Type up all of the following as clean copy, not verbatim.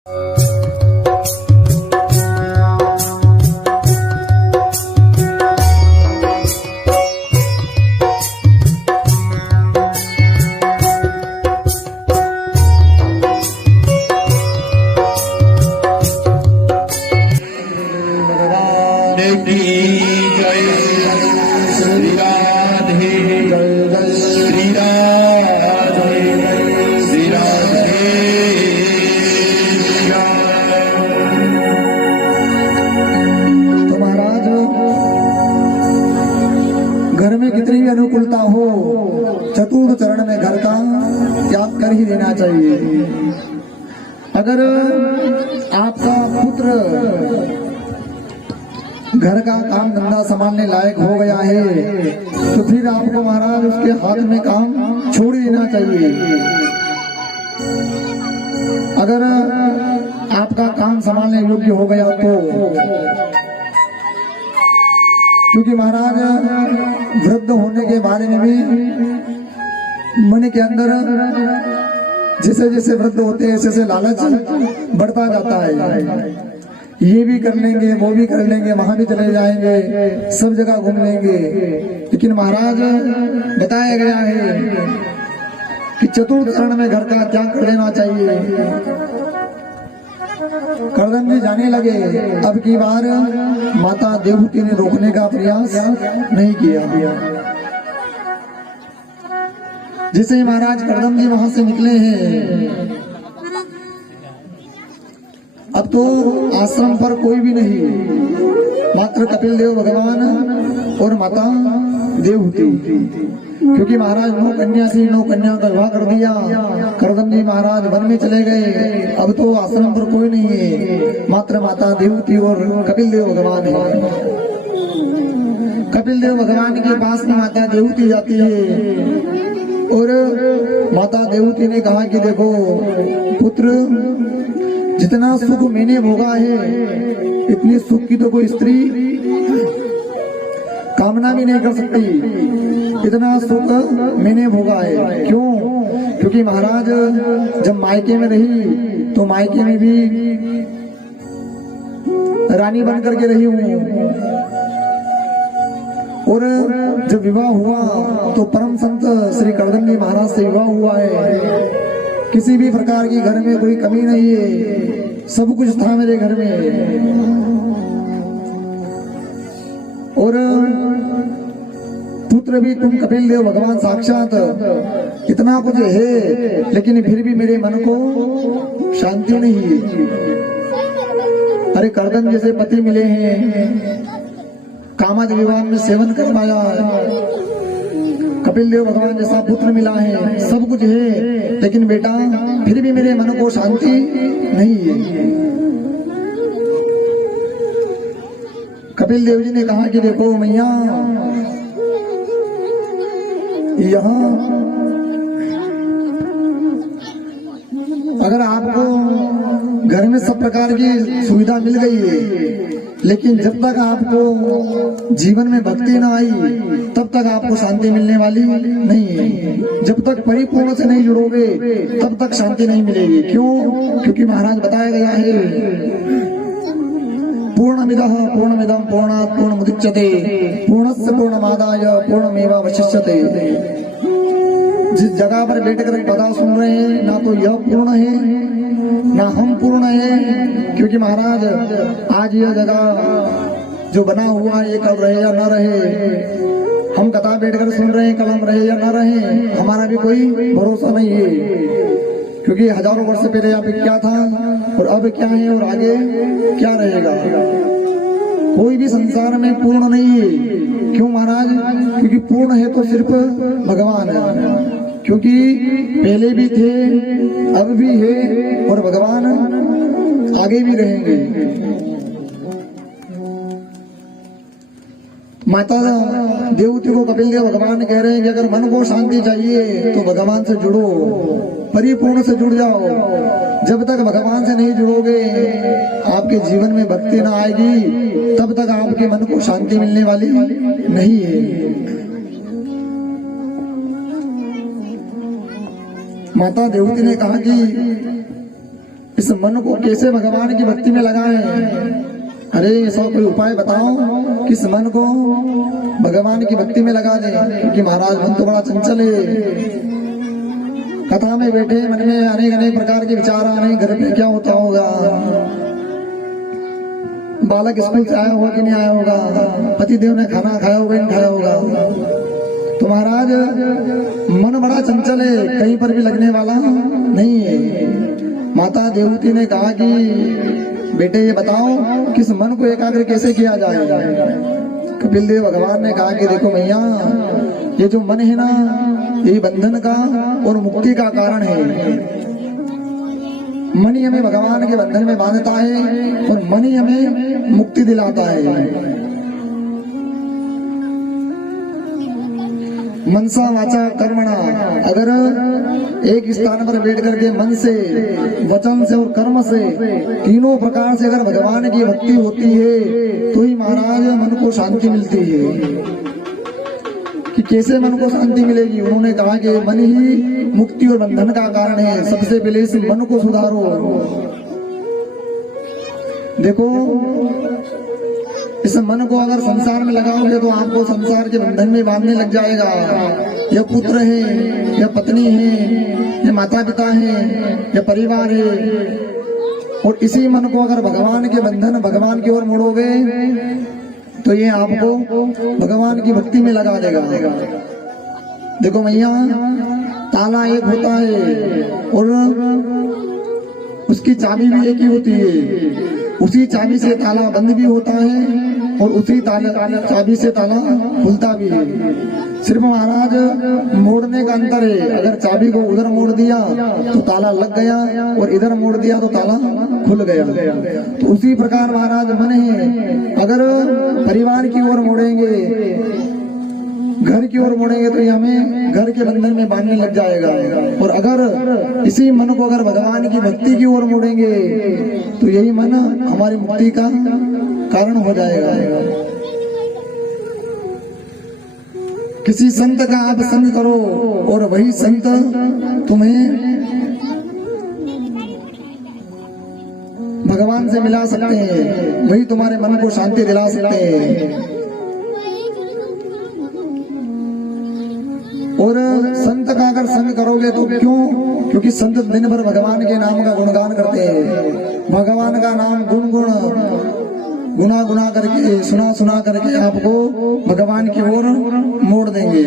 घर में कितनी भी अनुकूलता हो, चतुर्थ चरण में घर का त्याग कर ही देना चाहिए। अगर आपका पुत्र घर का काम धंधा संभालने लायक हो गया है तो फिर आपको महाराज उसके हाथ में काम छोड़ देना चाहिए। अगर आपका काम संभालने योग्य हो गया तो, क्योंकि महाराज वृद्ध होने के बारे में भी मन के अंदर जैसे जैसे वृद्ध होते हैं ऐसे लालच बढ़ता जाता है। ये भी कर लेंगे, वो भी कर लेंगे, वहां भी चले जाएंगे, सब जगह घूम लेंगे। लेकिन महाराज बताया गया है कि चतुर्थ चरण में घर का त्याग कर देना चाहिए। करदम जी जाने लगे। अब की बार माता देवहूति ने रोकने का प्रयास नहीं किया। जिसे ही महाराज करदम जी वहां से निकले हैं, अब तो आश्रम पर कोई भी नहीं, मात्र कपिल देव भगवान और माता देवहूति। क्योंकि महाराज नौ कन्या से नौ कन्या का विवाह कर दिया। करदम जी महाराज वन में चले गए। अब तो आश्रम पर कोई नहीं है, मात्र माता देवहूति और कपिल देव भगवान है। कपिल देव भगवान के पास में माता देवहूति जाती है और माता देवहूति ने कहा कि देखो पुत्र, जितना सुख मैंने भोगा है इतनी सुख की तो कोई स्त्री कामना भी नहीं कर सकती। इतना सुख मैंने भोगा है। क्यों? क्योंकि महाराज जब मायके में रही तो मायके में भी रानी बन करके रही हूँ, और जब विवाह हुआ तो परम संत श्री करदम जी महाराज से विवाह हुआ है। किसी भी प्रकार की घर में कोई कमी नहीं है, सब कुछ था मेरे घर में। और पुत्र भी तुम कपिल देव भगवान साक्षात, इतना कुछ है लेकिन फिर भी मेरे मन को शांति नहीं है। अरे करदम जैसे पति मिले हैं, कामद विवाह में सेवन करवाया, कपिल देव भगवान जैसा पुत्र मिला है, सब कुछ है, लेकिन बेटा फिर भी मेरे मन को शांति नहीं है। कपिल देव जी ने कहा कि देखो मैया, यहाँ अगर आपको घर में सब प्रकार की सुविधा मिल गई है, लेकिन जब तक आपको जीवन में भक्ति ना आई तब तक आपको शांति मिलने वाली नहीं है। जब तक परिपूर्ण से नहीं जुड़ोगे तब तक शांति नहीं मिलेगी। क्यों? क्योंकि महाराज बताया गया है पूर्णमिदः पूर्णमिदं पूर्णात् पूर्णमुदच्यते पूर्णस्य पूर्णमादाय पूर्णमेवावशिष्यते। जिस जगह पर बैठकर कथा सुन रहे हैं, ना तो यह पूर्ण है ना हम पूर्ण है। क्योंकि महाराज आज यह जगह जो बना हुआ ये कल रहे या न रहे, हम कथा बैठकर सुन रहे हैं, कल हम रहे या न रहे, हमारा भी कोई भरोसा नहीं है। क्योंकि हजारों वर्ष पहले यहाँ पे क्या था और अब क्या है और आगे क्या रहेगा। कोई भी संसार में पूर्ण नहीं है। क्यों महाराज? क्योंकि पूर्ण है तो सिर्फ भगवान है। क्योंकि पहले भी थे, अब भी है और भगवान आगे भी रहेंगे। माता देवहूति को कपिल देव भगवान कह रहे हैं कि अगर मन को शांति चाहिए तो भगवान से जुड़ो, परिपूर्ण से जुड़ जाओ। जब तक भगवान से नहीं जुड़ोगे, आपके जीवन में भक्ति ना आएगी, तब तक आपके मन को शांति मिलने वाली नहीं है। माता देवहूति ने कहा कि इस मन को कैसे भगवान की भक्ति में लगाएं? अरे ऐसा कोई उपाय बताओ कि इस मन को भगवान की भक्ति में लगा दें, क्योंकि महाराज मन तो बड़ा चंचल है। कथा में बैठे मन में अनेक अनेक प्रकार के विचार आ रहे, घर पे क्या होता होगा, बालक स्कूल से आया होगा कि नहीं आया होगा, पतिदेव ने खाना खाया होगा नहीं खाया होगा। तो महाराज मन बड़ा चंचल है, कहीं पर भी लगने वाला नहीं है। माता देवती ने कहा कि बेटे ये बताओ किस मन को एकाग्र कैसे किया जाए। कपिल देव भगवान ने कहा कि देखो मैया, ये जो मन है ना, ये बंधन का और मुक्ति का कारण है। मन ही हमें भगवान के बंधन में बांधता है और मन ही हमें मुक्ति दिलाता है। मनसा वाचा कर्मणा, अगर एक स्थान पर बैठ करके मन से, वचन से और कर्म से, तीनों प्रकार से अगर भगवान की भक्ति होती है तो ही महाराज मन को शांति मिलती है। कि कैसे मन को शांति मिलेगी? उन्होंने कहा कि मन ही मुक्ति और बंधन का कारण है। सबसे पहले इस मन को सुधारो। देखो, इस मन को अगर संसार में लगाओगे तो आपको संसार के बंधन में बांधने लग जाएगा। यह पुत्र है, यह पत्नी है, यह माता पिता है, यह परिवार है। और इसी मन को अगर भगवान के बंधन, भगवान की ओर मोड़ोगे तो ये आपको भगवान की भक्ति में लगा देगा। देखो मैया, ताला एक होता है और उसकी चाबी भी एक ही होती है। उसी चाबी से ताला बंद भी होता है और उसी चाबी से ताला खुलता भी है। सिर्फ महाराज मोड़ने का अंतर है। अगर चाबी को उधर मोड़ दिया तो ताला लग गया और इधर मोड़ दिया तो ताला खुल गया। तो उसी प्रकार महाराज मन है, अगर परिवार की ओर मोड़ेंगे, घर की ओर मोड़ेंगे तो ये हमें घर के बंधन में बांधने लग जाएगा। और अगर इसी मन को अगर भगवान की भक्ति की ओर मोड़ेंगे तो यही मन हमारी मुक्ति का कारण हो जाएगा। किसी संत का आप संग करो और वही संत तुम्हें भगवान से मिला सकते हैं, वही तुम्हारे मन को शांति दिला सकते हैं। और संत का अगर संग करोगे तो क्यों? क्योंकि संत दिन भर भगवान के नाम का गुणगान करते हैं। भगवान का नाम गुण गुना गुना करके, सुना सुना करके आपको भगवान की ओर मोड़ देंगे।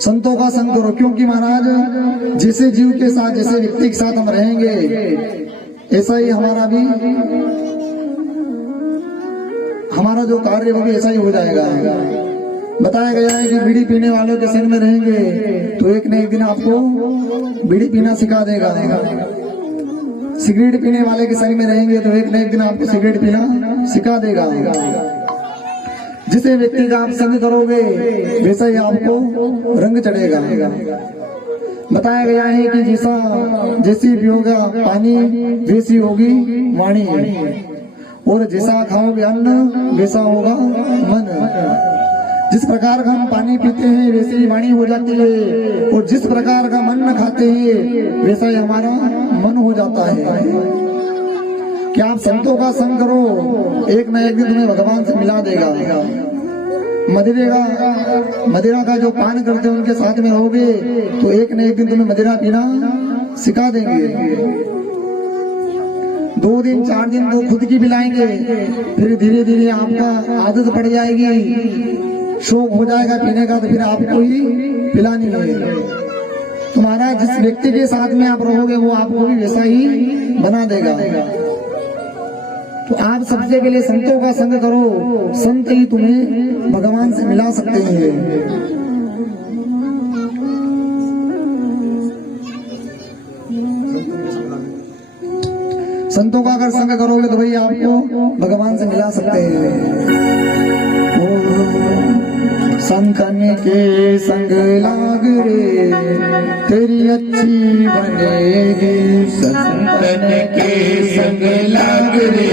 संतों का संग करो, क्योंकि महाराज जैसे जीव के साथ, जैसे व्यक्ति के साथ हम रहेंगे, ऐसा ही हमारा भी, हमारा जो कार्य वो भी ऐसा ही हो जाएगा। बताया गया है कि बीड़ी पीने वालों के संग में रहेंगे तो एक न एक दिन आपको बीड़ी पीना सिखा देगा। सिगरेट पीने वाले के संग में रहेंगे तो एक न एक दिन आपको सिगरेट पीना सिखा देगा। जिसे व्यक्ति का आप संग करोगे वैसा ही आपको रंग चढ़ेगा। बताया गया है कि जैसी पियोगा पानी वैसी होगी वाणी, और जैसा खाओगे अन्न वैसा होगा मन। जिस प्रकार का हम पानी पीते हैं वैसे ही वाणी हो जाती है, और जिस प्रकार का मन खाते हैं वैसा ही हमारा मन हो जाता है। क्या आप संतों का संग करो, एक न एक दिन तुम्हें भगवान से मिला देगा। मदिरा का जो पान करते हैं उनके साथ में रहोगे तो एक न एक दिन तुम्हें मदिरा पीना सिखा देंगे। 2 दिन 4 दिन तो खुद की पिलाएंगे, फिर धीरे धीरे आपका आदत पड़ जाएगी, शौक हो जाएगा पीने का, तो फिर आपको ही पिलानी है। तुम्हारा जिस व्यक्ति के साथ में आप रहोगे वो आपको भी वैसा ही बना देगा। तो आप सबसे पहले संतों का संग करो, संत ही तुम्हें भगवान से मिला सकते हैं। संतों का अगर संग करोगे तो भाई आपको भगवान से मिला सकते हैं। संतन के संग लाग रे तेरी अच्छी बनेगी, संतन के संग लाग रे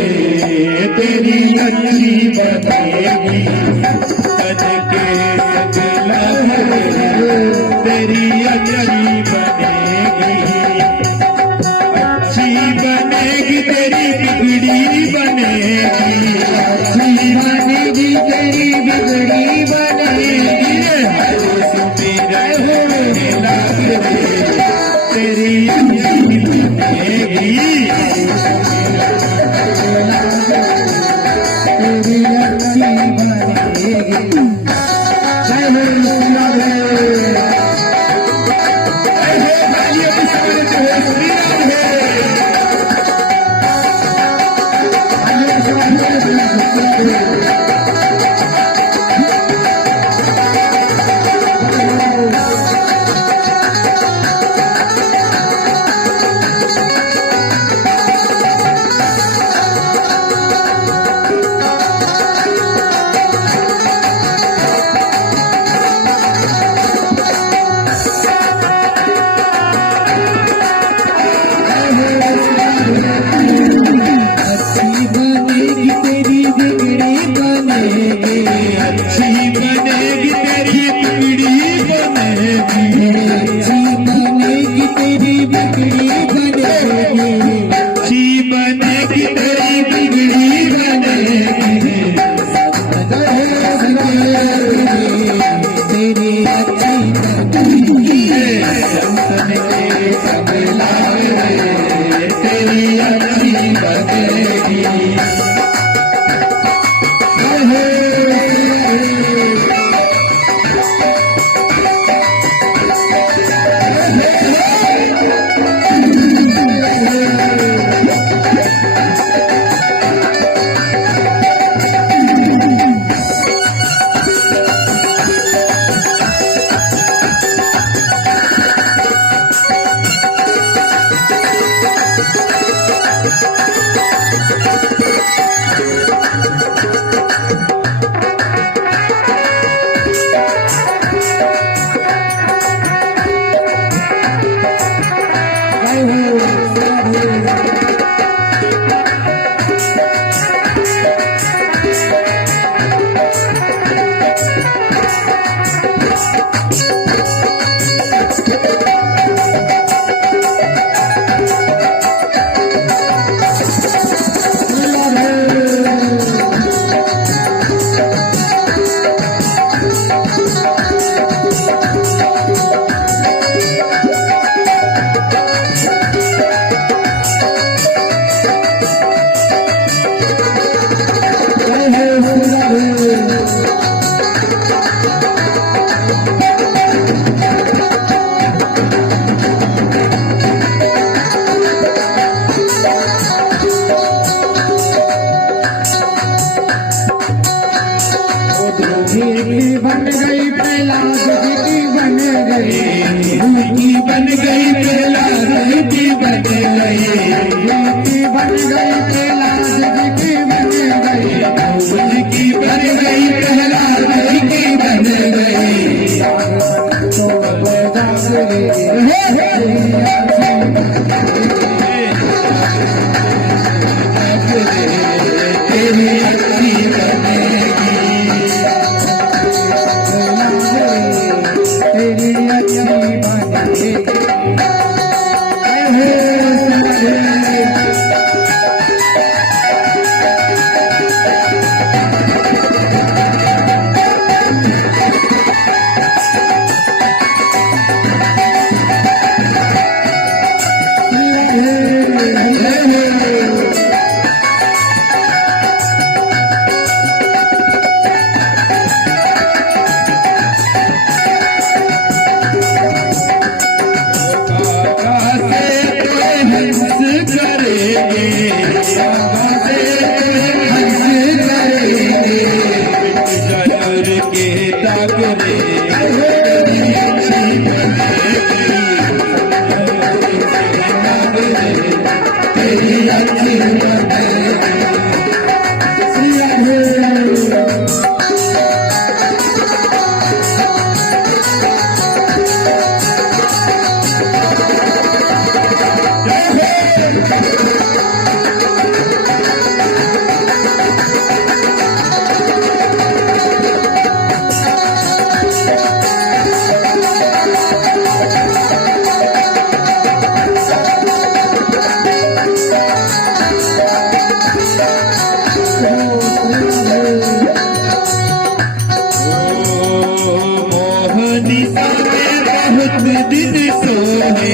तेरी अच्छी बनेगी। संतन के संग लाग रे तेरी अच्छी बनेगी। करेंगे, बाबा से हंस करेंगे, जानवर के दाग रे तेरी अच्छी बनेगी, तेरी अच्छी बनेगी। मोहनिसा में बहुत दिन सोए,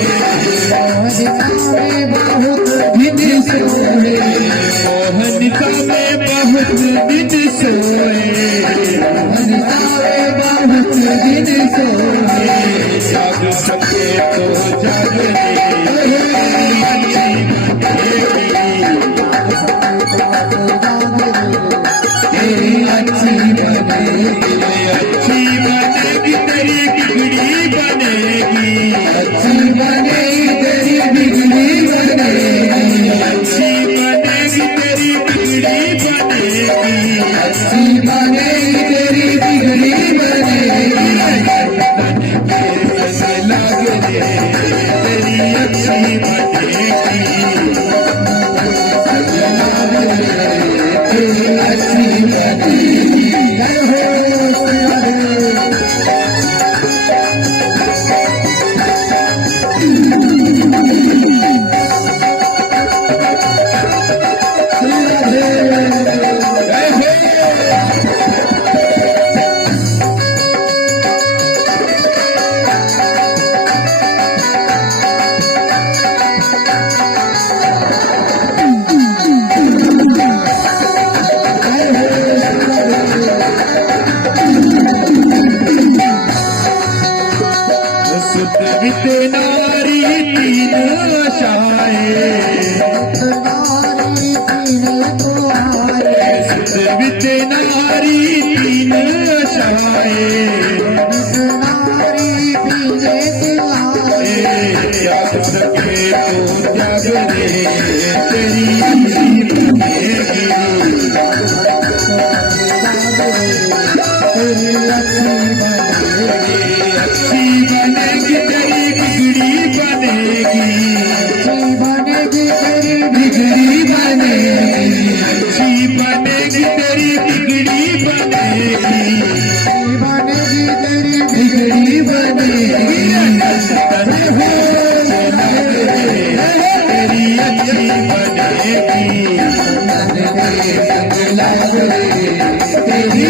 बहुत दिन सोए, मोहनिसा में बहुत दिन सोए, बहुत दिन सोए, जाग सके तो जाग रे तेरी अच्छी बनेगी, अच्छी बनेगी तेरी बिगड़ी बनेगी, अच्छी बनेगी तेरी बिगड़ी बनेगी, अच्छी बनेगी तेरी बिगड़ी बनेगी, अच्छी बनेगी तेरी बिगड़ी बनेगी, लग रे तेरी अच्छी बनेगी, तेरी अच्छी बनेगी। सुत वित नारी तीन आशाएं, सुत वित नारी तीन आशाएं, त्याग सके तो त्याग रे तेरी अच्छी बनेगी, तेरी अच्छी बनेगी, अच्छी बनेगी तेरी बिगड़ी बनेगी, अच्छी बनेगी तेरी बिगड़ी बनेगी, अच्छी बनेगी तेरी बिगड़ी बनेगी, तेरी अच्छी बनेगी, तेरी